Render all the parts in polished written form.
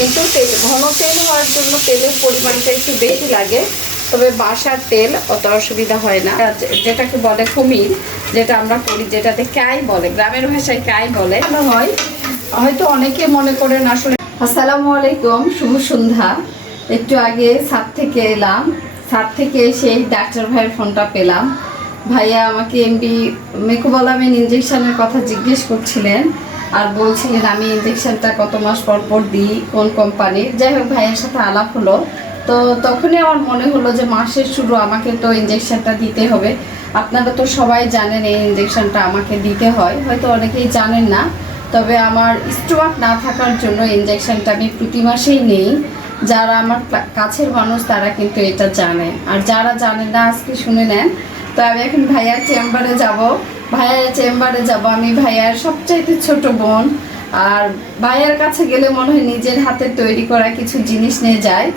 কিন্তু ঘন তেল হওয়ার জন্য তেলের পরিমাণটা একটু বেশি লাগে। তবে বাসার তেল অত অসুবিধা হয় না। যেটাকে বলে কুমির, যেটা আমরা করি, যেটাতে কাই বলে, গ্রামের ভাষায় কাই বলে, ভালো হয়। হয়তো অনেকে মনে করেন আসলে। আসসালামু আলাইকুম, শুভ সন্ধ্যা। একটু আগে ছাদ থেকে এলাম। ছাদ থেকে এসে ডাক্তার ভাইয়ের ফোনটা পেলাম। ভাইয়া আমাকে এমবি মেকোবলামিন ইঞ্জেকশনের কথা জিজ্ঞেস করছিলেন আর বলছিলেন আমি ইঞ্জেকশনটা কত মাস পর পর দিই, কোন কোম্পানির। যাই হোক, ভাইয়ের সাথে আলাপ হলো। তো তখনই আমার মনে হলো যে মাসের শুরু, আমাকে তো ইঞ্জেকশনটা দিতে হবে। আপনারা তো সবাই জানেন এই ইঞ্জেকশনটা আমাকে দিতে হয়, হয়তো অনেকেই জানেন না। তবে আমার স্ট্রোক না থাকার জন্য ইঞ্জেকশনটা আমি প্রতি মাসেই নেই। যারা আমার কাছের মানুষ তারা কিন্তু এটা জানে, আর যারা জানে না আজকে শুনে নেন। তো আমি এখন ভাইয়ার চেম্বারে যাব। আমি ভাইয়ার সবচাইতে ছোট বোন, আর ভাইয়ার কাছে গেলে মনে হয় নিজের হাতে তৈরি করা কিছু জিনিস নিয়ে যায়।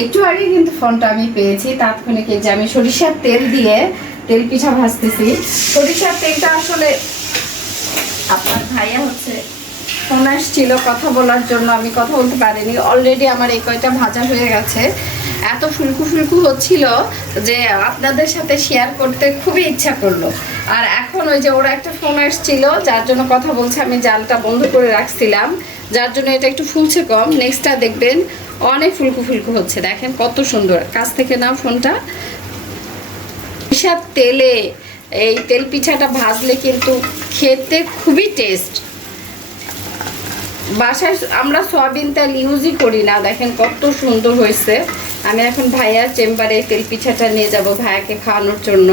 একটু আগে কিন্তু ফোনটা আমি পেয়েছি তাৎক্ষণিক, যে আমি সরিষার তেল দিয়ে তেল পিঠা ভাজতেছি। সরিষার তেলটা আসলে আপনার ভাইয়া ফোন আসছিল কথা বলার জন্য, আমি কথা বলতে পারিনি। অলরেডি আমার এই কয়টা ভাজা হয়ে গেছে। এত ফুলকু ফুলকু হচ্ছিল যে আপনাদের সাথে শেয়ার করতে খুবই ইচ্ছা করলো। আর এখন ওই যে ওরা একটা ফোন আসছিল, যার জন্য কথা বলছে, আমি জালটা বন্ধ করে রাখছিলাম, যার জন্য এটা একটু ফুলছে কম। নেক্সটটা দেখবেন অনেক ফুলকু ফুলকু হচ্ছে। দেখেন কত সুন্দর। কাছ থেকে নাও ফোনটা। সরিষার তেলে এই তেল পিঠাটা ভাজলে কিন্তু খেতে খুবই টেস্ট। বাসায় আমরা সয়াবিন তেল ইউজই করি না। দেখেন কত সুন্দর হয়েছে। আমি এখন ভাইয়ার চেম্বারে তেল পিঠাটা নিয়ে যাব ভাইয়াকে খাওয়ানোর জন্য।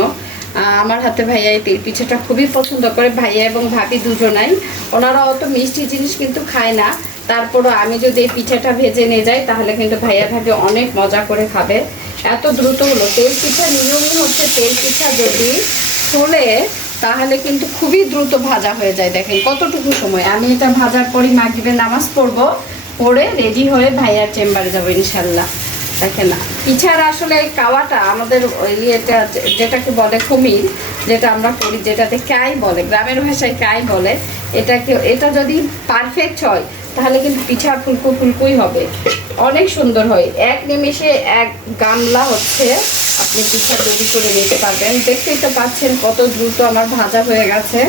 আমার হাতে ভাইয়া এই তেল পিঠাটা খুবই পছন্দ করে, ভাইয়া এবং ভাবি দুজনাই। ওনারা অত মিষ্টি জিনিস কিন্তু খায় না, তারপরও আমি যদি এই পিঠাটা ভেজে নিয়ে যাই তাহলে কিন্তু ভাইয়া ভাবি অনেক মজা করে খাবে। এত দ্রুত হলো। তেল পিঠা নিয়মই হচ্ছে তেল পিঠা যদি ফুলে তাহলে কিন্তু খুবই দ্রুত ভাজা হয়ে যায়। দেখেন কতটুকু সময়। আমি এটা ভাজার পরই মাগরিবের নামাজ পড়বো, পড়ে রেডি হয়ে ভাইয়ার চেম্বারে যাবো ইনশাল্লাহ। দেখেন পিঠার আসলে কাওয়াটা আমাদের ইয়েটা, যেটাকে বলে কুমির, যেটা আমরা করি, যেটাতে কাই বলে, গ্রামের ভাষায় কাই বলে, এটা যদি পারফেক্ট হয় তাহলে কিন্তু পিঠা ফুলকো ফুলকোই হবে, অনেক সুন্দর হয়। এক নিমেষে এক গামলা আপনি পিঠা তৈরি করে নিতে পারবেন। দেখতেই তো পাচ্ছেন কত দ্রুত আমার ভাজা হয়ে গেছে।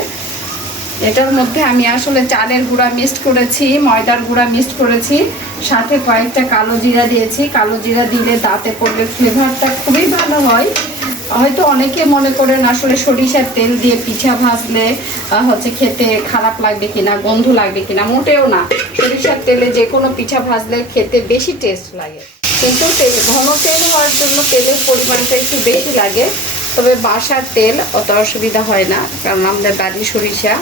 এটার মধ্যে আমি আসলে চালের গুঁড়া মিক্সড করেছি, ময়দার গুঁড়া মিক্সড করেছি, সাথে কয়েকটা কালো জিরা দিয়েছি। কালো জিরা দিলে দাঁতে পড়লে ফ্লেভারটা খুবই ভালো হয়। হয়তো অনেকে মনে করেন আসলে সরিষার তেল দিয়ে পিঠা ভাজলে খেতে খারাপ লাগবে কিনা, গন্ধ লাগবে কিনা। মোটেও না। সরিষার তেলে যে কোনো পিঠা ভাজলে খেতে বেশি টেস্ট লাগে। কিন্তু ঘন তেল হওয়ার জন্য তেলের পরিমাণটা একটু বেশি লাগে। তবে বাসার তেল অত অসুবিধা হয় না, কারণ আমাদের বাড়ির সরিষা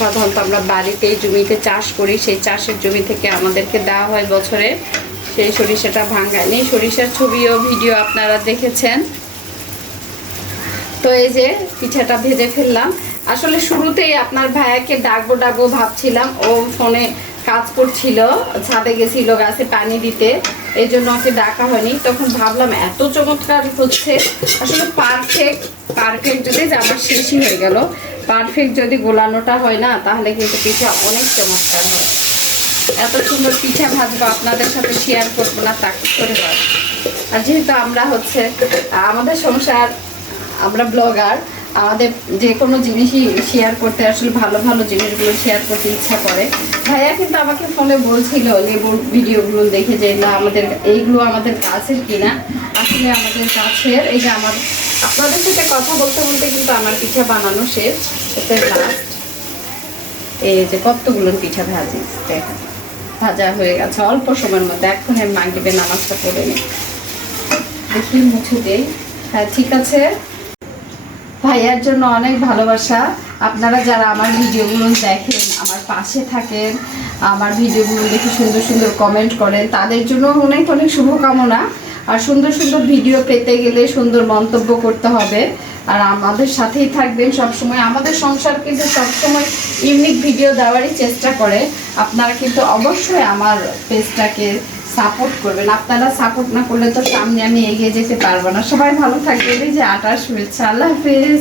সাধারণত আমরা বাড়িতেই জমিতে চাষ করি। সেই চাষের জমি থেকে আমাদেরকে দেওয়া হয় বছরে। সেই সরিষাটা ভাঙায়নি। সরিষার ছবিও ভিডিও আপনারা দেখেছেন। তো এই যে পিঠাটা ভেজে ফেললাম। আসলে শুরুতেই আপনার ভাইয়াকে ডাকবো ভাবছিলাম, ও ফোনে কাজ করছিল, ছাদে গেছিল গাছে পানি দিতে, এই জন্য ওকে ডাকা হয়নি। তখন ভাবলাম এত চমৎকার হচ্ছে, আসলে পারফেক্ট যদি আমার শেষই হয়ে গেল। পারফেক্ট যদি গোলানোটা হয় না তাহলে কিন্তু পিঠা অনেক চমৎকার হয়। এত সুন্দর পিঠা ভাজবো, আপনাদের সাথে শেয়ার করবো না তা কি করে হয়। আর যেহেতু আমরা আমাদের সংসার, আমরা ব্লগার, আমাদের যে কোনো জিনিসই শেয়ার করতে, আসলে ভালো ভালো জিনিসগুলো শেয়ার করতে ইচ্ছা করে। ভাইয়া কিন্তু আমাকে ফোনে বলছিল লেবুর ভিডিওগুলো দেখে যে এইগুলো আমাদের কাছের কিনা। আসলে আমাদের কাছের। এই যে আপনাদের সাথে কথা বলতে বলতে কিন্তু আমার পিঠা বানানো শেষ। এটা লাস্ট। এই যে কতগুলো পিঠা ভাজা হয়ে গেছে অল্প সময়ের মধ্যে। এখন আমি মাগরিবের নামাজটা পড়ে নিই। দেখি মুছে দেই। হ্যাঁ, ঠিক আছে। ভাইয়ার জন্য অনেক ভালোবাসা। আপনারা যারা আমার ভিডিওগুলো দেখেন, আমার পাশে থাকেন, আমার ভিডিওগুলো দেখে সুন্দর সুন্দর কমেন্ট করেন, তাদের জন্য অনেক অনেক শুভকামনা। আর সুন্দর সুন্দর ভিডিও পেতে গেলে সুন্দর মন্তব্য করতে হবে, আর আমাদের সাথেই থাকবেন সবসময়। আমাদের সংসার কিন্তু সবসময় ইউনিক ভিডিও দেওয়ারই চেষ্টা করে। আপনারা কিন্তু অবশ্যই আমার পেজটাকে সাপোর্ট করবেন। আপনারা সাপোর্ট না করলে তো সামনে আমি এগিয়ে যেতে পারবো না। সবাই ভালো থাকবেন। এই যে আটার শুভেচ্ছা। আল্লাহ হাফেজ।